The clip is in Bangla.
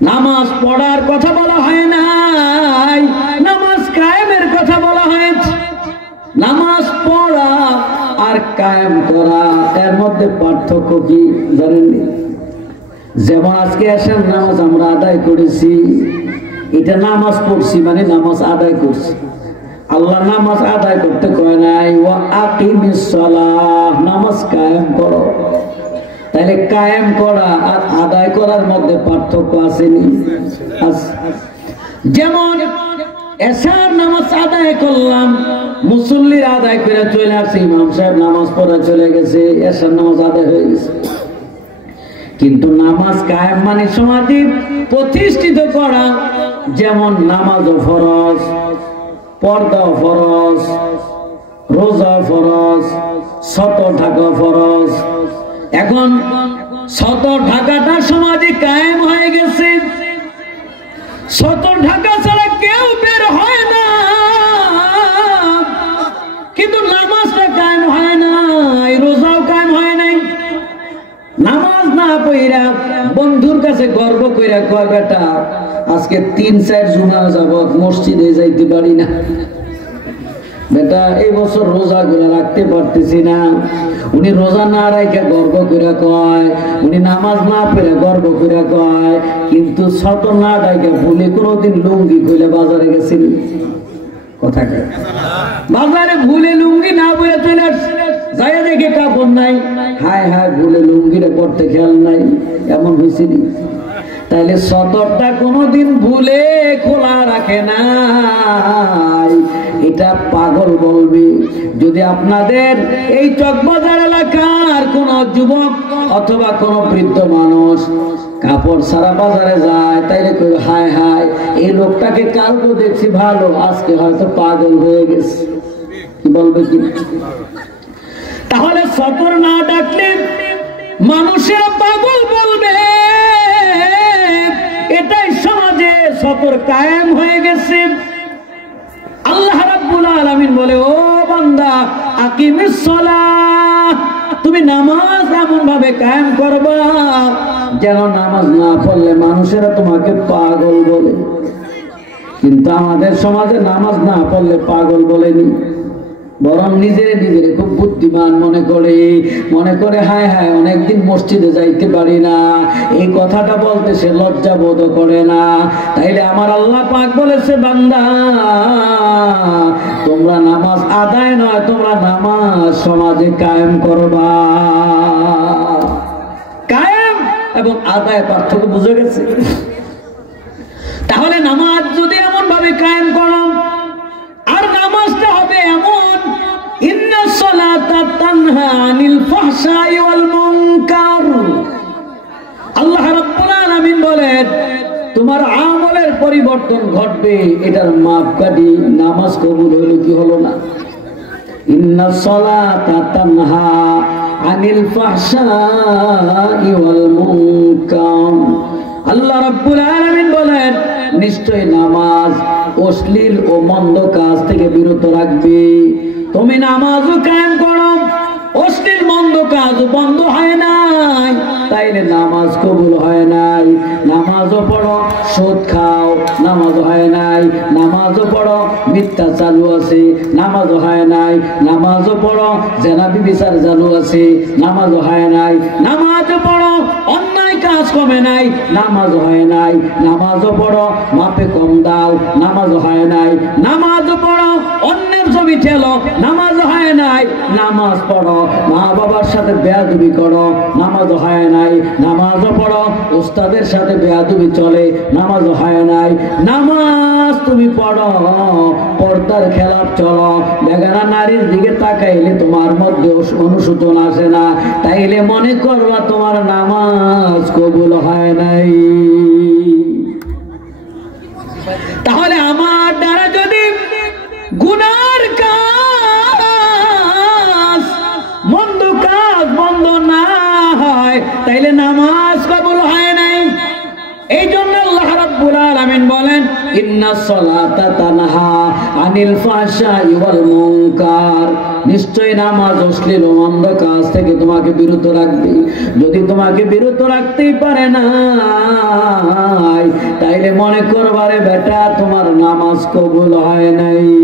নামাজ পড়ার কথা বলা হয় নাই, নামাজ কায়েমের কথা বলা হয়েছে। নামাজ পড়া আর কায়েম করা এর মধ্যে পার্থক্য কি জানেননি? যেমন আজকে এশার নামাজ আমরা আদায় করেছি, এটা নামাজ পড়ছি মানে নামাজ আদায় করছি। আল্লাহ নামাজ আদায় করতে কয় নাই ওয়া আকিমিস সালাহ, নামাজ কায়েম করো। তাহলে কায়েম করা আর আদায় করার মধ্যে পার্থক্য আসেনি? যেমন এশার নামাজ আদায় করলাম, মুসল্লির আদায় করে চলে আসছে, ইমাম সাহেব নামাজ পড়া চলে গেছে, এশার নামাজ আদায় হয়ে গেছে। কিন্তু নামাজ কায়েম মানে সমাধি প্রতিষ্ঠিত করা। যেমন নামাজও ফরজ, পর্দাও ফরজ, রোজা ফরজ, সতর ঢাকা ফরজ। এখন সতর ঢাকাটা সমাজে কায়েম হয়ে গেছে, সতর ঢাকা ছাড়া কেউ বের হয় না, কিন্তু নামাজটা কায়েম হয় নাই, রোজাও কায়েম হয় নাই। নামাজ না পড়া বন্ধুর কাছে গর্ব কইরা কয় বেটা আজকে 3-4 জুমা যাবত মসজিদে যাইতে পারি না, বেটা এই বছর রোজা গুলা রাখতে পারতেছি না। উনি রোজা না রাখা গর্ব করে কয়, উনি নামাজ না পড়ে গর্ব করে কয়, কিন্তু ছোট না ডাইকে ভুলে কোনোদিন লুঙ্গি খুলে বাজারে গেছিল। কথা কে বাজারে ভুলে লুঙ্গি না পরে চলে আসছে, যাই দেখে কাপড় নাই, হায় হায় ভুলে লুঙ্গিটা পড়তে খেয়াল নাই, এমন হয়েছিল। তাইলে সতরটা কোনোদিন ভুলে খোলা রাখে নাই, এটা পাগল বলবে। যদি আপনাদের এই চকবাজার এলাকার কোন যুবক অথবা কোন বৃদ্ধ মানুষ কাপড় সারা বাজারে যায়, তাইলে কই হায় হায় এই লোকটাকে কালকে দেখছি ভালো, আজকে হয়তো পাগল হয়ে গেছে, কি বলবে কি? তাহলে সতর না ডাকলে মানুষেরা পাগল বলবে, এটাই সমাজে সতর কায়েম হয়ে গেছে। আল্লাহ রাব্বুল আলামিন বলে ও বান্দা আকিমিস সালাহ, তুমি নামাজ এমন ভাবে কায়েম করবা যেন নামাজ না পড়লে মানুষেরা তোমাকে পাগল বলে। কিন্তু আমাদের সমাজে নামাজ না পড়লে পাগল বলেনি, বরং নিজের নিজের খুব বুদ্ধিমান মনে করে হায় হায় অনেকদিন মসজিদে যাইতে পারি না, এই কথাটা বলতে সে লজ্জা বোধ করে না। তাইলে আমার আল্লাহ পাক বলেছে বান্দা তোমরা নামাজ আদায় নয়, তোমরা নামাজ সমাজে কায়েম করবা। কায়েম এবং আদায় পার্থক্য বুঝে গেছে? তাহলে নামাজ যদি এমন ভাবে কায়েম করো, আর নামাজটা হবে এমন ইন্নাস সালাতা তানহা আনিল ফাহশাই ওয়াল মুনকার। আল্লাহ রাব্বুল আলামিন বলেন তোমার আমলের পরিবর্তন ঘটবে, এটার মাপকাঠি নামাজ কবুল হলো কি হলো না। ইন্নাস সালাতা তানহা আনিল ফাহশাই ওয়াল মুনকার। আল্লাহ রাব্বুল আলামিন বলেন নিশ্চয় নামাজ অশ্লীল ও মন্দ কাজ থেকে বিরত রাখবে। তুমি নামাজও কায়েম করো, অশ্লীল মন্দ কাজ বন্ধ হয় নাই, তাইলে নামাজ কবুল হয় নাই। নামাজও পড়ো, সুদ খাও, নামাজ হয় নাই। নামাজও পড়ো, মিথ্যা চালু আছে, নামাজও হয় নাই। নামাজও পড়ো, জেনা বিবিচার চালু আছে, নামাজও হয় নাই। নামাজও পড়ো, অন্যায় কাজ কমে নাই, নামাজও হয় নাই। নামাজও পড়ো, মাপে কম দাও, নামাজও হয় নাই। নামাজও পড়ো, অন্যের জমি ঠেলো, নামাজও হয় নাই। নামাজ পড়ো, মা বাবার সাথে বেয়াদবি করো, নামাজও হয় নাই। নামাজও পড়ো, ওস্তাদের সাথে বেয়াদবি চলে, নামাজও হয় নাই। নামাজ তুমি পড়ো, পর্দার খেলাপ চলো, বেগানা নারীর দিকে তাকাইলে তোমার মধ্যে অনুশোচন আসে না, তাইলে মনে করবা তোমার নামাজ কবুল হয় নাই। তাহলে আমার দ্বারা যদি গুনার কাজ মন্দ কাজ বন্ধ না হয়, তাইলে নামাজ কবুল হয় নাই। এই জন্য আল্লাহ রাব্বুল আলামিন বলেন ইন্নাস সালাতা তানহা আনিল ফাহশাই ওয়াল মুনকার। নিশ্চয় নামাজ অশ্লীল ও মন্দ কাজ থেকে তোমাকে বিরত রাখবে। যদি তোমাকে বিরত রাখতেই পারে না, তাইলে মনে করবারে বেটা তোমার নামাজ কবুল হয় নাই।